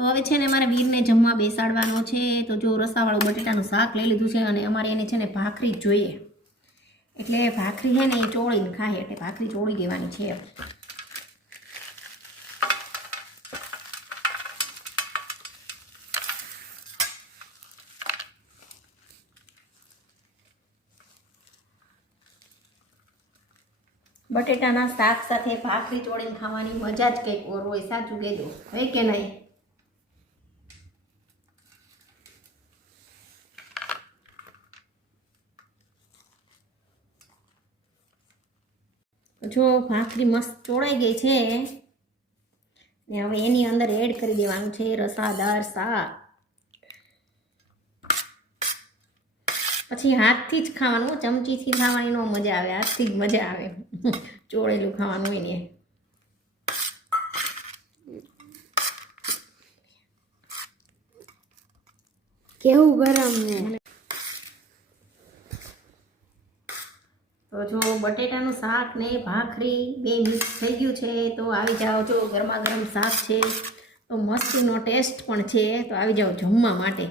તો હવે છે ને અમારે વીરને જમવા બેસાડવાનો છે. તો જો રસાવાળું બટેટાનું શાક લઈ લીધું છે અને અમારે એને છે ને ભાખરી જોઈએ. એટલે ભાખરી છે ને એ ચોળીને ખાય એટલે ભાખરી ચોળી દેવાની છે. બટેટાના શાક સાથે ભાખરી ચોળીને ખાવાની મજા જ કંઈક ઓર હોય. સાચું કહેજો, હોય કે નહીં? જો ભાખરી મસ્ત ચોળાઈ ગઈ છે ને હવે એની અંદર એડ કરી દેવાનું છે રસાદાર શાક. પછી હાથથી જ ખાવાનું, ચમચીથી ખાવાની નો મજા આવે, હાથથી જ મજા આવે. ચોળેલું ખાવાનું હોય ને. કેવું ગરમ ને. તો જો બટેટાનું શાક ને ભાખરી બે મિક્સ થઈ ગયું છે. તો આવી જાઓ, જો ગરમા ગરમ શાક છે તો મસ્તીનો ટેસ્ટ પણ છે. તો આવી જાઓ જમવા માટે.